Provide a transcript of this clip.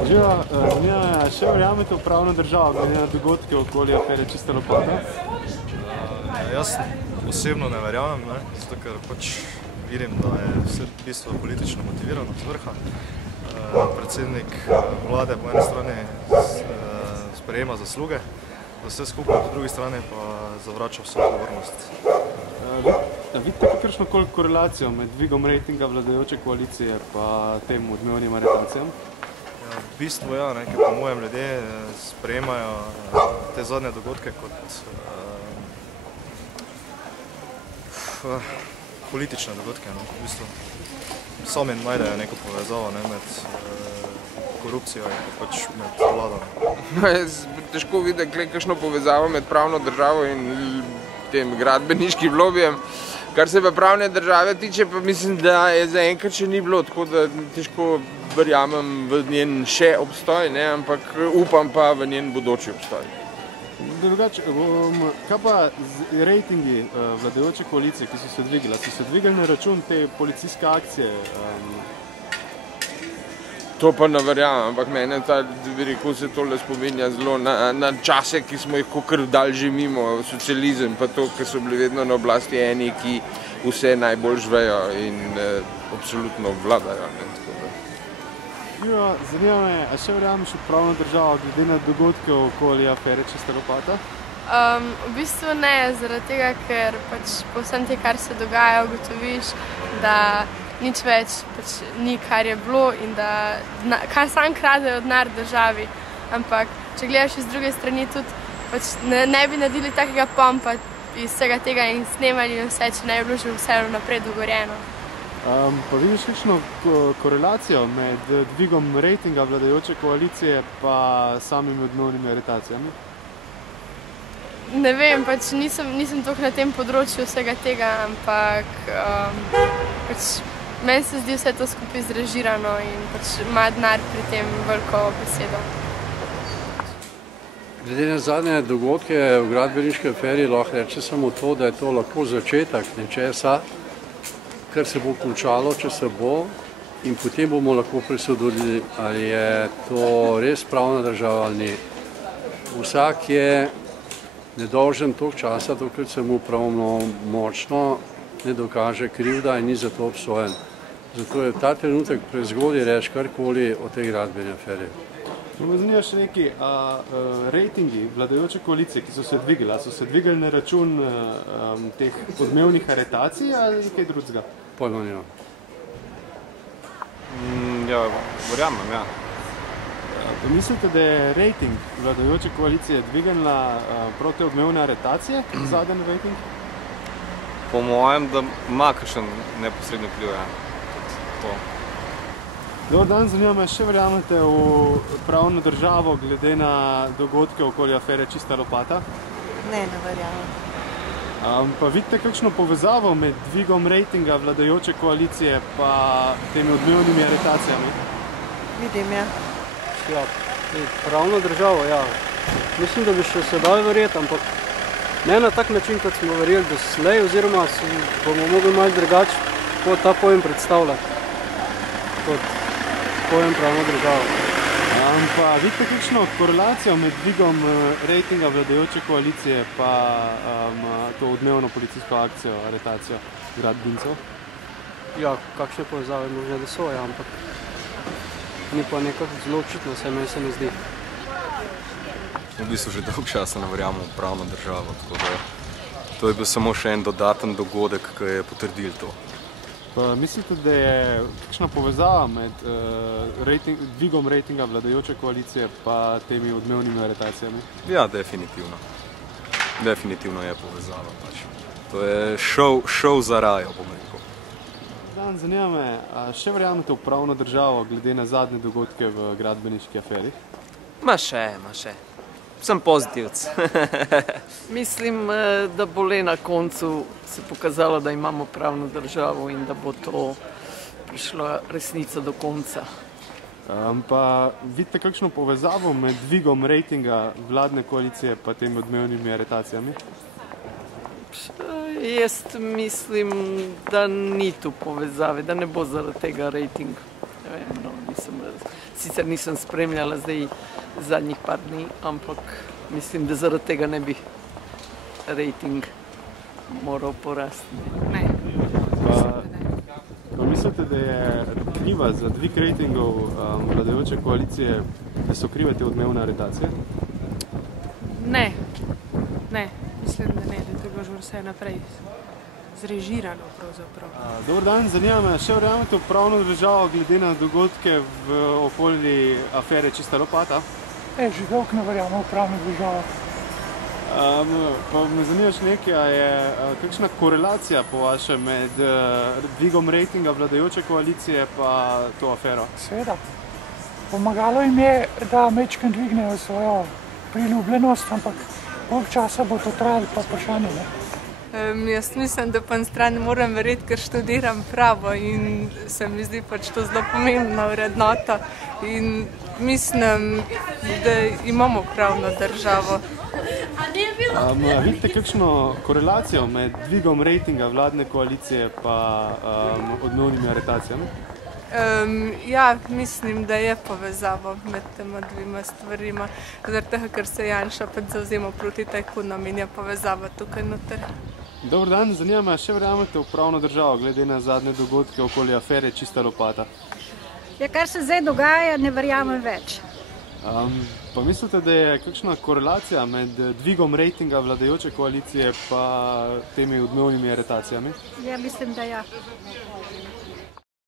Še verjamete v pravno državo, glede na dogodke okoli afere Čista lopata? Jaz osebno ne verjamem, zato ker pač vidim, da je vse v bistvu politično motivirano z vrha. Predsednik vlade po eni strani sprejema zasluge za vse skupaj, po drugi strani pa zavrača vso odgovornost. Vidite kakršnokoli korelacijo med dvigom rejtinga vladajoče koalicije pa tem odmevnim aretacijam? V bistvu ja, ker po mojem ljudje sprejemajo te zadnje dogodke kot politične dogodke. V bistvu sami najdejo neko povezavo med korupcijo in pač med vladami. Težko videti kakšno povezavo med pravno državo in tem gradbeniškim lobijem. Kar se pa pravne države tiče, pa mislim, da je zaenkrat še ni bilo, tako da težko verjamem v njen še obstoj, ampak upam pa v njen bodoči obstoj. Drugače, kaj pa z rejtingi vladajoče koalicije, ki so se dvigli? So se dvigli na račun te policijske akcije? To pa ne verjamem, ampak mene se tole spominja zelo na čase, ki smo jih kakor dali že mimo, socializem, pa to, ker so bili vedno na oblasti eni, ki vse najbolj žvejo in absolutno vladajo. Zanima me, a še verjameš v pravno državo glede na dogodke okoli afere Čista lopata? V bistvu ne, zaradi tega, ker pač po vsem te, kar se dogaja, ugotoviš, da nič več ni, kar je bilo in da sam kradejo denar državi. Ampak, če gledaš iz druge strani, tudi ne bi naredili takega pompa iz vsega tega in snemali vse, če ne bi bilo že vse naprej dogorjeno. Pa vidiš kakšno korelacijo med dvigom rejtinga vladajoče koalicije pa samimi odmevnimi aretacijami? Ne vem, pač nisem toliko na tem področju vsega tega, ampak meni se zdi vse to skupaj zrežirano in pač ima denar pri tem veliko besedo. Glede na zadnje dogodke v gradbeniški aferi lahko reče samo to, da je to lahko začetek nečesa, kar se bo končalo, če se bo, in potem bomo lahko presodili, ali je to res pravna država ali ni. Vsak je nedolžen toliko časa, dokler se mu pravnomočno ne dokaže krivda in ni za to obsojen. Zato je ta trenutek prezgodaj reči karkoli o tej gradbeni aferi. Me zanima še nekaj, rejtingi vladajoče koalicije, ki so se dvigli na račun teh odmevnih aretacij ali kaj drugega? Pojma nimam. Ja, verjamem, ja. Mislite, da je rejting vladajoče koalicije dvignila prav te odmevne aretacije, zadnji rejting? Po mojem, da ima kakšen neposredni vpliv, ja. Dobar dan, zanima me, še verjamete v pravno državo glede na dogodke okoli afere Čista lopata? Ne, ne verjamem. Pa vidite kakšno povezavo med dvigom rejtinga vladajoče koalicije pa temi odmevnimi aretacijami? Vidim, ja. Ja, pravno državo, ja. Mislim, da bi še sedaj verjeti, ampak ne na tak način, kot smo verjeli doslej, oziroma bomo mogli malo drugače ta pojem predstavljati kot pojem pravno državo. Pa vidite kakšno korelacijo med dvigom rejtinga vladajoče koalicije pa to odmevno policijsko akcijo, aretacijo gradbincev? Ja, kakšne povezave možne, da so, ja, ampak ni pa nekako zelo očitno, meni se ne zdi. V bistvu že dolgo časa ne verjamem v pravno državo, tako da to je bil samo še en dodaten dogodek, ki je potrdil to. Pa mislite, da je kakšna povezava med dvigom rejtinga vladajoče koalicije pa temi odmevnimi aretacijami? Ja, definitivno. Definitivno je povezava pač. To je šov za rajo, bom rekel. Dan, zanima me, še verjamete v pravno državo glede na zadnje dogodke v gradbeniški aferi? Ma še. Sem pozitivc. Mislim, da bo le na koncu se pokazalo, da imamo pravno državo in da bo to prišla resnica do konca. Pa vidite kakšno povezavo med dvigom rejtinga vladne koalicije pa temi odmevnimi aretacijami? Jaz mislim, da ni tu povezave, da ne bo zaradi tega rejting. sicer nisem spremljala zdaj zadnjih par dni, ampak mislim, da zaradi tega ne bi rejting moral porasti. Ne. Pa mislite, da je kriva za dvig rejtingov vladajoče koalicije, da so krive te odmevne aretacije? Ne. Mislim, da ne, da je to bilo že vse naprej zrežirano pravzaprav. Dobar dan, zanima me, še verjamete v pravno državo glede na dogodke v okolju afere Čista lopata? Že dolgo ne verjamem v pravno državo. Pa me zanima še nekaj, a je kakšna korelacija po vašem med dvigom rejtinga vladajoče koalicije pa to afero? Seveda. Pomagalo jim je, da majčkeno dvignejo svojo priljubljenost, ampak koliko časa bo to trajalo, pa vprašanje, ne? Jaz mislim, da po eni strani moram verjeti, ker študiram pravo in se mi zdi pač to zelo pomembna vrednota in mislim, da imamo pravno državo. Vidite kakšno korelacijo med dvigom rejtinga vladne koalicije pa odmevnimi aretacijami? Ja, mislim, da je povezava med tema dvima stvarima, zaradi tega, ker se Janša pač zavzema proti tajkunom in je povezava tukaj noter. Dobar dan, zanima me, še verjamete v pravno državo glede na zadnje dogodke okoli afere Čista lopata? Ja, kar se zdaj dogaja, ne verjamem več. Pa mislite, da je kakšna korelacija med dvigom rejtinga vladajoče koalicije pa temi odmevnimi aretacijami? Ja, mislim, da ja.